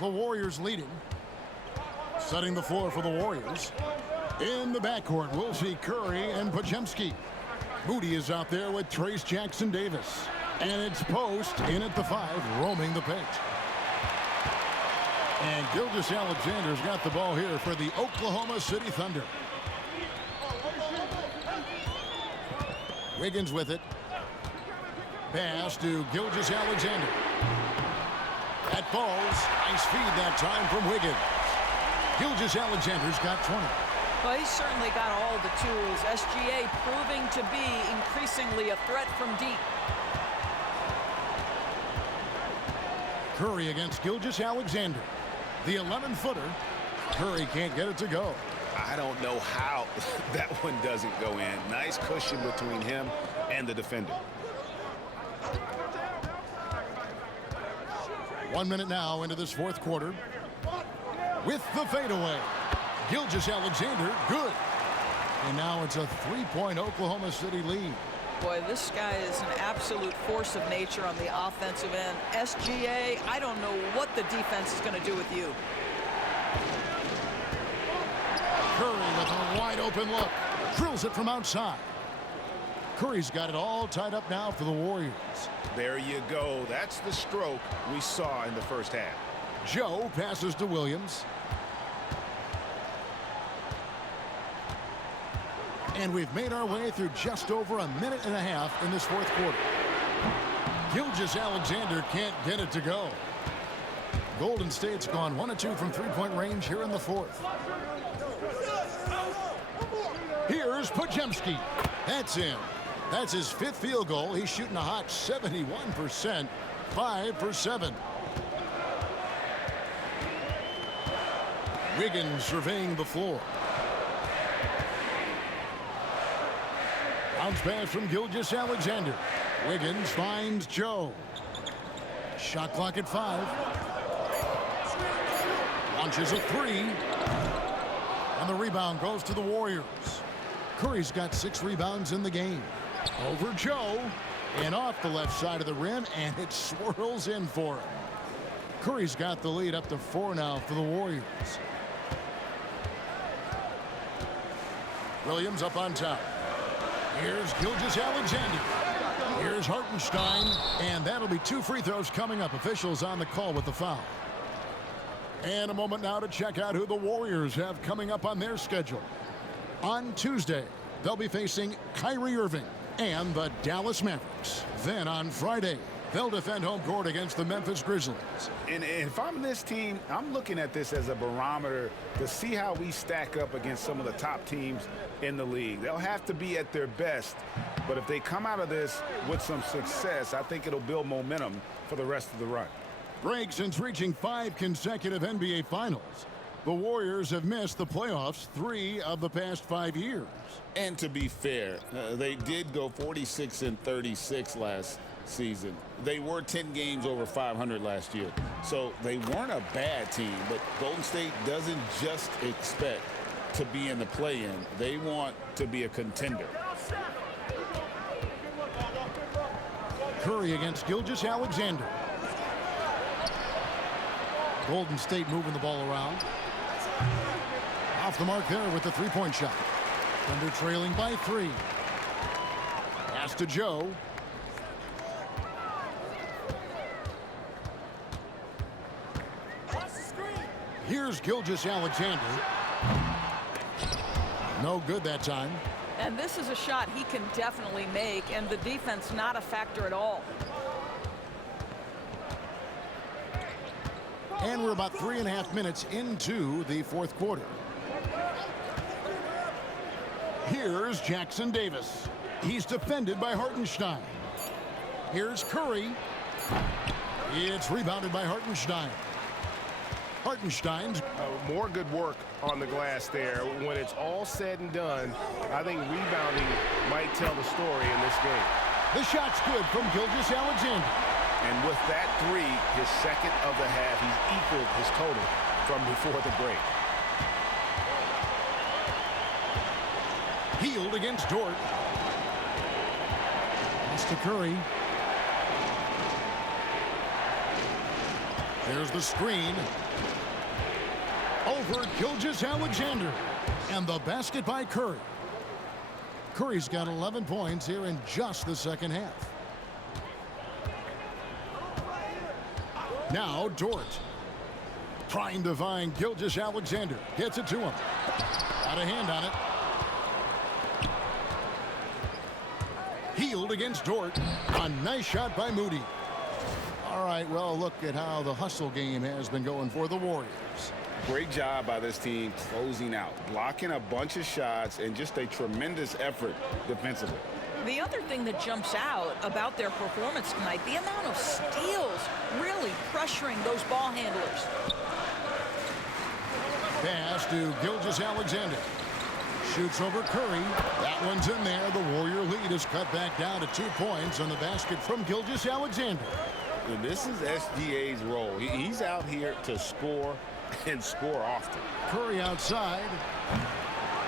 The Warriors leading. Setting the floor for the Warriors. In the backcourt, we'll see Curry and Podziemski. Moody is out there with Trace Jackson-Davis. And it's Post in at the 5, roaming the paint. And Gilgeous-Alexander's got the ball here for the Oklahoma City Thunder. Wiggins with it. Pass to Gilgeous-Alexander. That falls. Nice feed that time from Wiggins. Gilgeous-Alexander's got 20. Well, he's certainly got all the tools. SGA proving to be increasingly a threat from deep. Curry against Gilgeous-Alexander. The 11-footer. Curry can't get it to go. I don't know how that one doesn't go in. Nice cushion between him and the defender. 1 minute now into this fourth quarter. With the fadeaway. Gilgeous-Alexander, good. And now it's a 3-point Oklahoma City lead. Boy, this guy is an absolute force of nature on the offensive end. SGA, I don't know what the defense is going to do with you. Curry with a wide open look. Drills it from outside. Curry's got it all tied up now for the Warriors. There you go. That's the stroke we saw in the first half. Joe passes to Williams. And we've made our way through just over a minute and a half in this fourth quarter. Gilgeous-Alexander can't get it to go. Golden State's gone 1 of 2 from three-point range here in the fourth. Here's Podziemski. That's in. That's his 5th field goal. He's shooting a hot 71%, 5 for 7. Wiggins surveying the floor. Bounce pass from Gilgeous-Alexander. Wiggins finds Joe. Shot clock at 5. Launches a 3. And the rebound goes to the Warriors. Curry's got 6 rebounds in the game. Over Joe. And off the left side of the rim. And it swirls in for him. Curry's got the lead up to 4 now for the Warriors. Williams up on top. Here's Gilgeous-Alexander. Here's Hartenstein. And that'll be 2 free throws coming up. Officials on the call with the foul. And a moment now to check out who the Warriors have coming up on their schedule. On Tuesday, they'll be facing Kyrie Irving and the Dallas Mavericks. Then on Friday, they'll defend home court against the Memphis Grizzlies. And if I'm this team, I'm looking at this as a barometer to see how we stack up against some of the top teams in the league. They'll have to be at their best, but if they come out of this with some success, I think it'll build momentum for the rest of the run. Greg, since reaching 5 consecutive NBA Finals, the Warriors have missed the playoffs 3 of the past 5 years. And to be fair, they did go 46-36 last season. They were 10 games over 500 last year. So they weren't a bad team, but Golden State doesn't just expect to be in the play-in. They want to be a contender. Curry against Gilgeous-Alexander. Golden State moving the ball around. Off the mark there with the three-point shot. Thunder trailing by 3. Pass to Joe. Here's Gilgeous-Alexander. No good that time. And this is a shot he can definitely make, and the defense not a factor at all. And we're about 3.5 minutes into the fourth quarter. Here's Jackson-Davis. He's defended by Hartenstein. Here's Curry. It's rebounded by Hartenstein. Hartenstein's more good work on the glass there. When it's all said and done, I think rebounding might tell the story in this game. The shot's good from Gilgeous-Alexander. And with that 3, his second of the half, he's equaled his total from before the break. Healed against Dort. Pass to Curry. There's the screen. Over Gilgeous-Alexander. And the basket by Curry. Curry's got 11 points here in just the second half. Now Dort. Trying to find Gilgeous-Alexander. Gets it to him. Got a hand on it. Healed against Dort. A nice shot by Moody. All right, well, look at how the hustle game has been going for the Warriors. Great job by this team closing out, blocking a bunch of shots, and just a tremendous effort defensively. The other thing that jumps out about their performance tonight, the amount of steals really pressuring those ball handlers. Pass to Gilgeous-Alexander. Shoots over Curry. That one's in there. The Warrior lead is cut back down to 2 points on the basket from Gilgeous-Alexander. And this is SGA's role. He's out here to score and score often. Curry outside.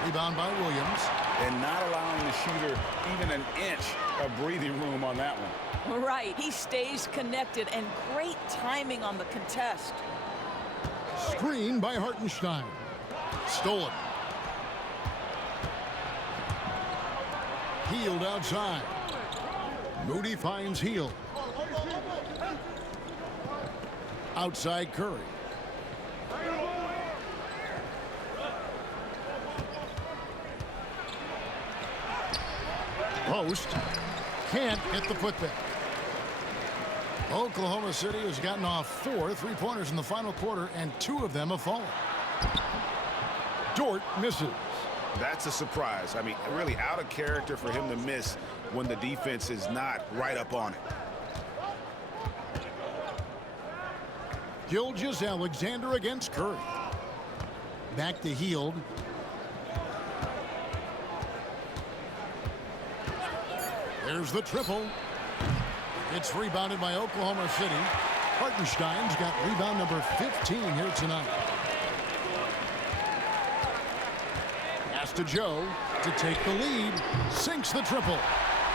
Rebound by Williams. And not allowing the shooter even an inch of breathing room on that one. Right. He stays connected, and great timing on the contest. Screen by Hartenstein. Stolen. Hield outside. Moody finds Hield. Outside Curry. Post. Can't get the putback. Oklahoma City has gotten off 4 3-pointers in the final quarter, and 2 of them have fallen. Dort misses. That's a surprise. I mean, really out of character for him to miss when the defense is not right up on it. Gilgeous-Alexander against Curry. Back to Hield. There's the triple. It's rebounded by Oklahoma City. Hartenstein's got rebound number 15 here tonight. Pass to Joe to take the lead. Sinks the triple.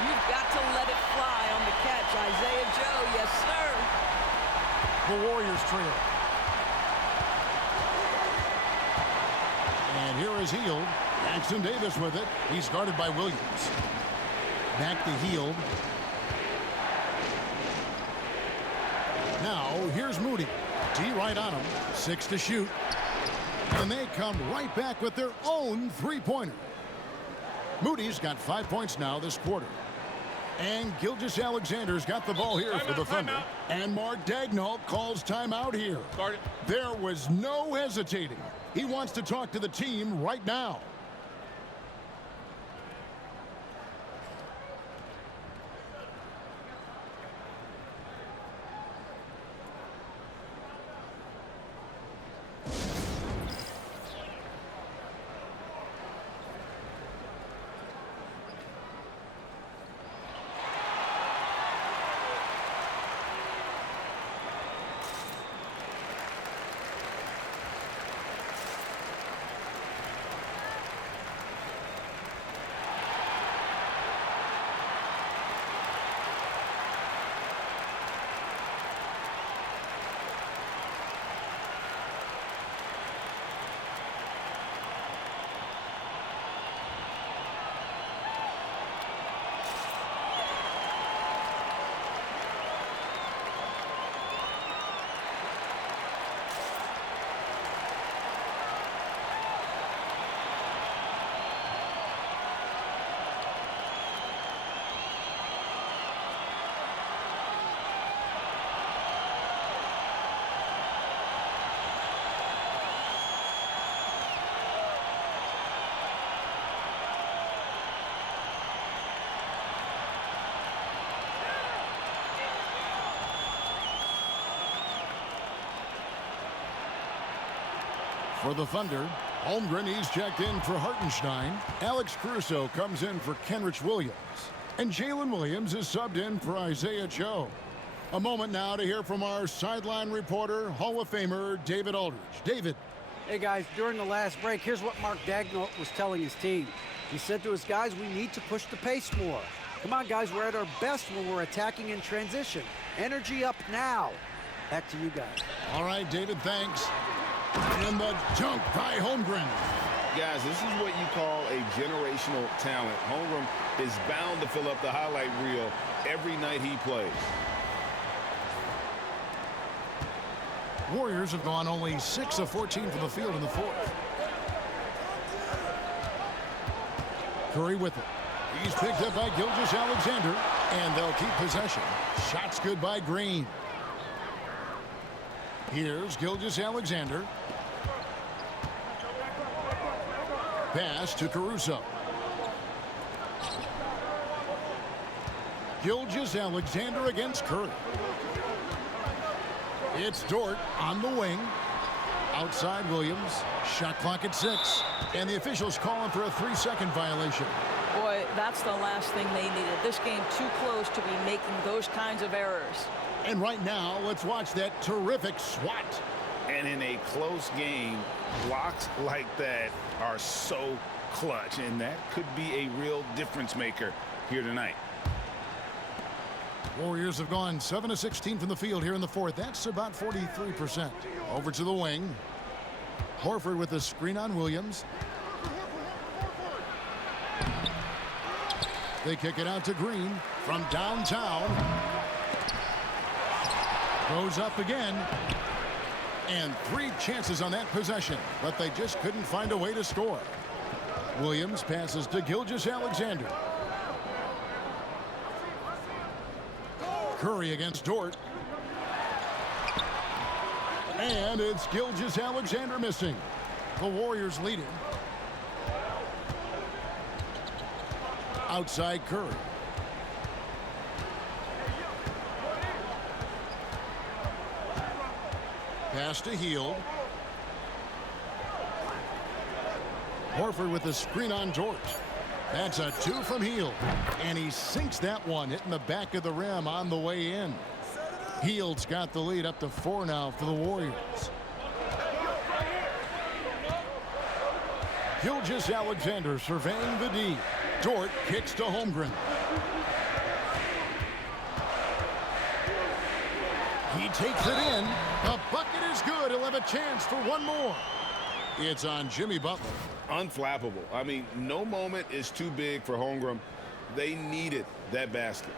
You've got to let it fly on the catch, Isaiah Joe. Yes, sir. The Warriors trail. And here is Hield. Paxton Davis with it. He's guarded by Williams. Back to Hield. Now here's Moody. D right on him. 6 to shoot. And they come right back with their own 3-pointer. Moody's got 5 points now this quarter. And Gilgeous-Alexander's got the ball here for the Thunder. And Mark Daigneault calls timeout here. There was no hesitating. He wants to talk to the team right now. For the Thunder, Holmgren, he's checked in for Hartenstein. Alex Caruso comes in for Kenrich Williams. And Jalen Williams is subbed in for Isaiah Joe. A moment now to hear from our sideline reporter, Hall of Famer David Aldridge. David. Hey, guys, during the last break, here's what Mark Daigneault was telling his team. He said to his guys, we need to push the pace more. Come on, guys, we're at our best when we're attacking in transition. Energy up now. Back to you guys. All right, David, thanks. And the dunk by Holmgren. Guys, this is what you call a generational talent. Holmgren is bound to fill up the highlight reel every night he plays. Warriors have gone only 6 of 14 from the field in the fourth. Curry with it. He's picked up by Gilgeous-Alexander, and they'll keep possession. Shots good by Green. Here's Gilgeous-Alexander. Pass to Caruso. Gilgeous-Alexander against Curry. It's Dort on the wing. Outside Williams. Shot clock at 6. And the officials calling for a 3-second violation. Boy, that's the last thing they needed. This game too close to be making those kinds of errors. And right now, let's watch that terrific swat. And in a close game, blocks like that are so clutch. And that could be a real difference maker here tonight. Warriors have gone 7 of 16 from the field here in the fourth. That's about 43%. Over to the wing. Horford with the screen on Williams. They kick it out to Green from downtown. Goes up again. And 3 chances on that possession, but they just couldn't find a way to score. Williams passes to Gilgeous-Alexander. Curry against Dort. And it's Gilgeous-Alexander missing. The Warriors lead it. Outside Curry. Pass to Hield. Horford with the screen on Dort. That's a 2 from Hield. And he sinks that one, hitting the back of the rim on the way in. Hield's got the lead up to 4 now for the Warriors. Gilgeous-Alexander surveying the D. Dort kicks to Holmgren. He takes it in. The bucket is good. He'll have a chance for one more. It's on Jimmy Butler. Unflappable. I mean, no moment is too big for Holmgren. They needed that basket.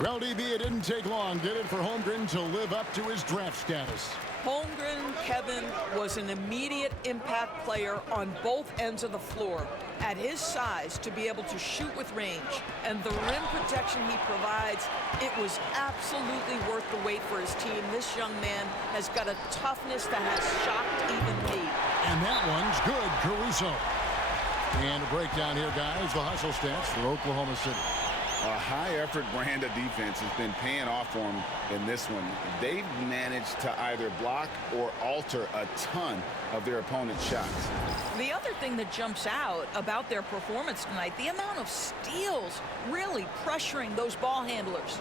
Well, DB, it didn't take long, did it, for Holmgren to live up to his draft status? Holmgren, Kevin, was an immediate impact player on both ends of the floor. At his size, to be able to shoot with range and the rim protection he provides, it was absolutely worth the wait for his team. This young man has got a toughness that has shocked even me. And that one's good, Caruso. And a breakdown here, guys, the hustle stats for Oklahoma City. A high-effort brand of defense has been paying off for them in this one. They've managed to either block or alter a ton of their opponent's shots. The other thing that jumps out about their performance tonight, the amount of steals really pressuring those ball handlers.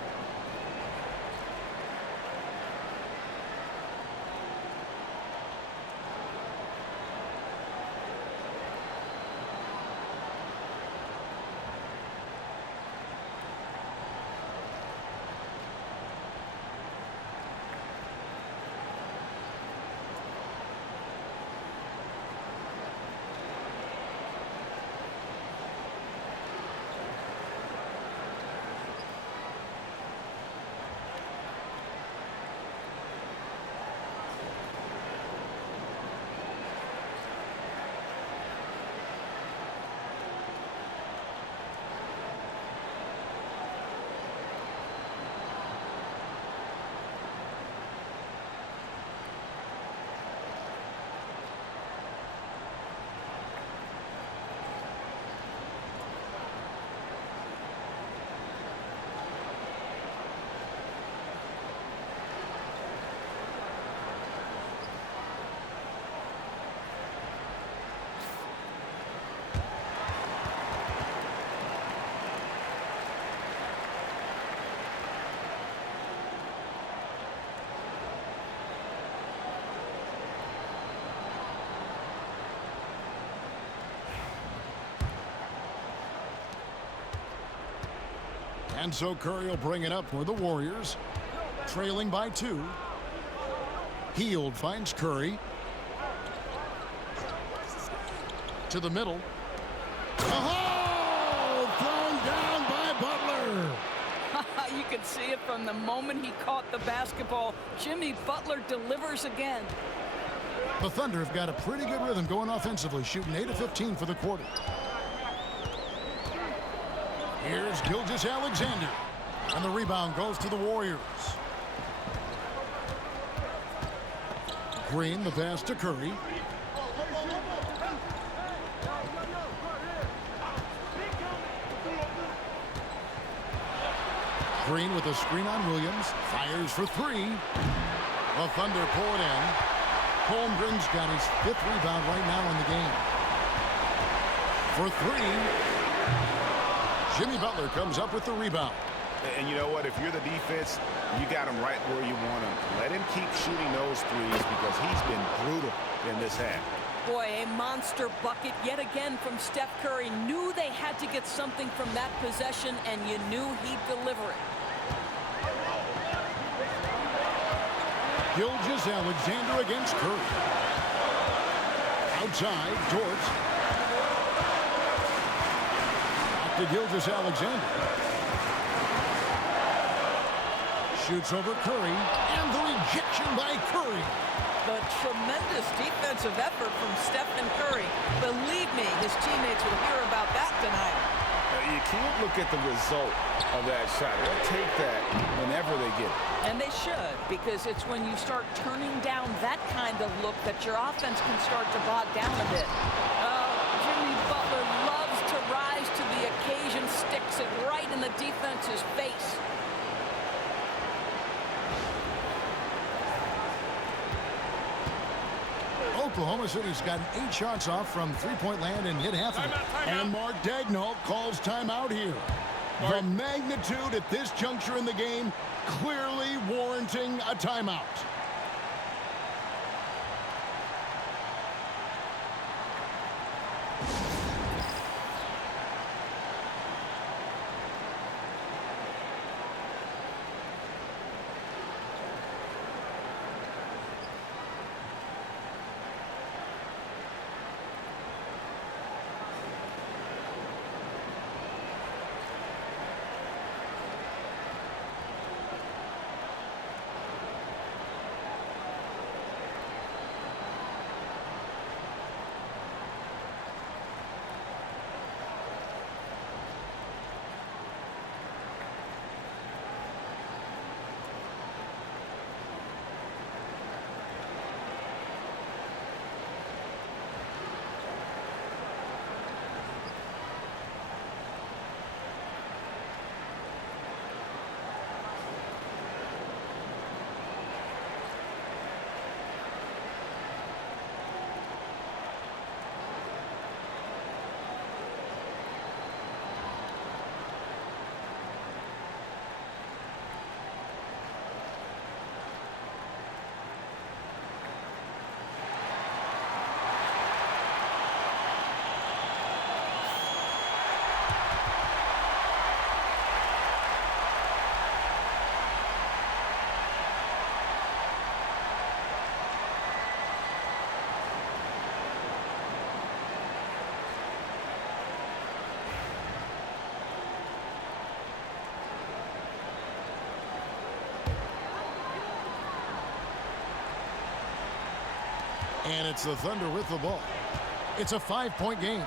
And so Curry will bring it up for the Warriors. Trailing by 2. Hield finds Curry. To the middle. Oh! Thrown down by Butler. You can see it from the moment he caught the basketball. Jimmy Butler delivers again. The Thunder have got a pretty good rhythm going offensively, shooting 8 of 15 for the quarter. Here's Gilgeous-Alexander. And the rebound goes to the Warriors. Green, the pass to Curry. Green with a screen on Williams. Fires for 3. The Thunder pull it in. Holmgren's got his 5th rebound right now in the game. For 3. Jimmy Butler comes up with the rebound. And you know what? If you're the defense, you got him right where you want him. Let him keep shooting those threes because he's been brutal in this half. Boy, a monster bucket yet again from Steph Curry. Knew they had to get something from that possession, and you knew he'd deliver it. Gilgeous-Alexander against Curry. Outside, Dort. Back to Gilgeous-Alexander. Shoots over Curry, and the rejection by Curry. The tremendous defensive effort from Stephen Curry. Believe me, his teammates will hear about that tonight. You can't look at the result of that shot. They'll take that whenever they get it. And they should, because it's when you start turning down that kind of look that your offense can start to bog down a bit. Jimmy Butler loves to rise to the occasion, sticks it right in the defense's face. Oklahoma City's gotten 8 shots off from three-point land and hit half of it. And Mark Daigneault calls timeout here. The magnitude at this juncture in the game clearly warranting a timeout. And it's the Thunder with the ball. It's a 5-point game.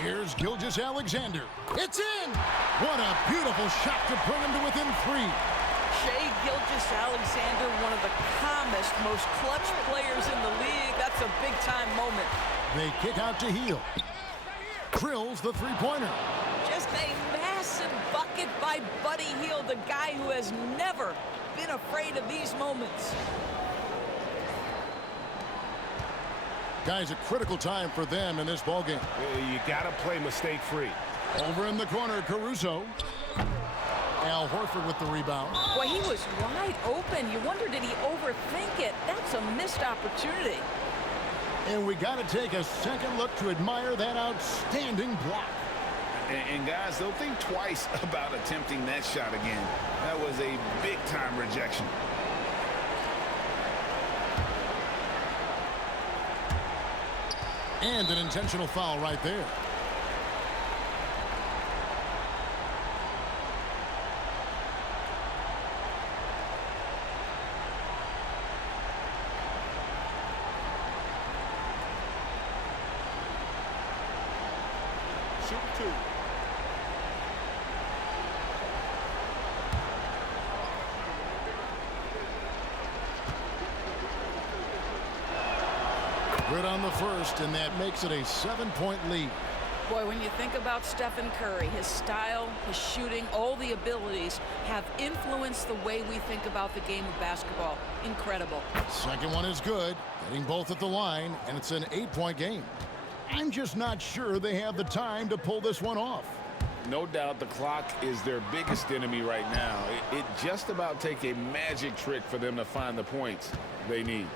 Here's Gilgeous-Alexander. It's in! What a beautiful shot to bring him to within 3. Shai Gilgeous-Alexander, one of the calmest, most clutch players in the league. That's a big-time moment. They kick out to Hield. Drills the three-pointer. Just a massive bucket by Buddy Hield, a guy who has never been afraid of these moments. Guys, a critical time for them in this ballgame. You got to play mistake-free. Over in the corner, Caruso. Al Horford with the rebound. Well, he was wide open. You wonder, did he overthink it? That's a missed opportunity. And we got to take a second look to admire that outstanding block. And guys, they'll think twice about attempting that shot again. That was a big-time rejection. And an intentional foul right there. Shoot two. Good on the first, and that makes it a 7-point lead. Boy, when you think about Stephen Curry, his style, his shooting, all the abilities have influenced the way we think about the game of basketball. Incredible. Second one is good, getting both at the line, and it's an 8-point game. I'm just not sure they have the time to pull this one off. No doubt the clock is their biggest enemy right now. It just about take a magic trick for them to find the points they need.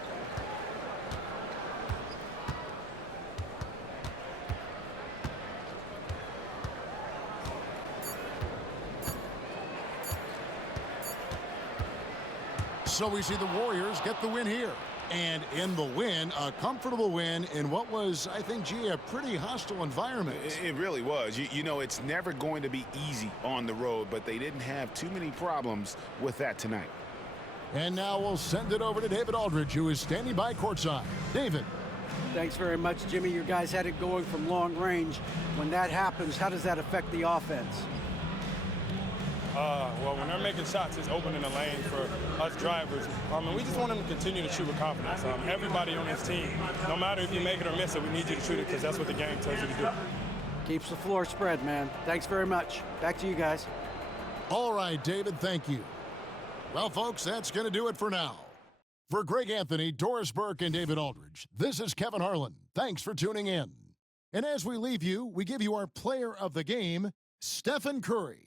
So we see the Warriors get the win here. And in the win, a comfortable win in what was, I think, gee, a pretty hostile environment. It really was. You know, it's never going to be easy on the road, but they didn't have too many problems with that tonight. And now we'll send it over to David Aldridge, who is standing by courtside. David. Thanks very much, Jimmy. You guys had it going from long range. When that happens, how does that affect the offense? Well, when they're making shots, it's opening the lane for us drivers. And we just want them to continue to shoot with confidence. Everybody on this team, no matter if you make it or miss it, we need you to shoot it because that's what the game tells you to do. Keeps the floor spread, man. Thanks very much. Back to you guys. All right, David, thank you. Well, folks, that's going to do it for now. For Greg Anthony, Doris Burke, and David Aldridge, this is Kevin Harlan. Thanks for tuning in. And as we leave you, we give you our player of the game, Stephen Curry.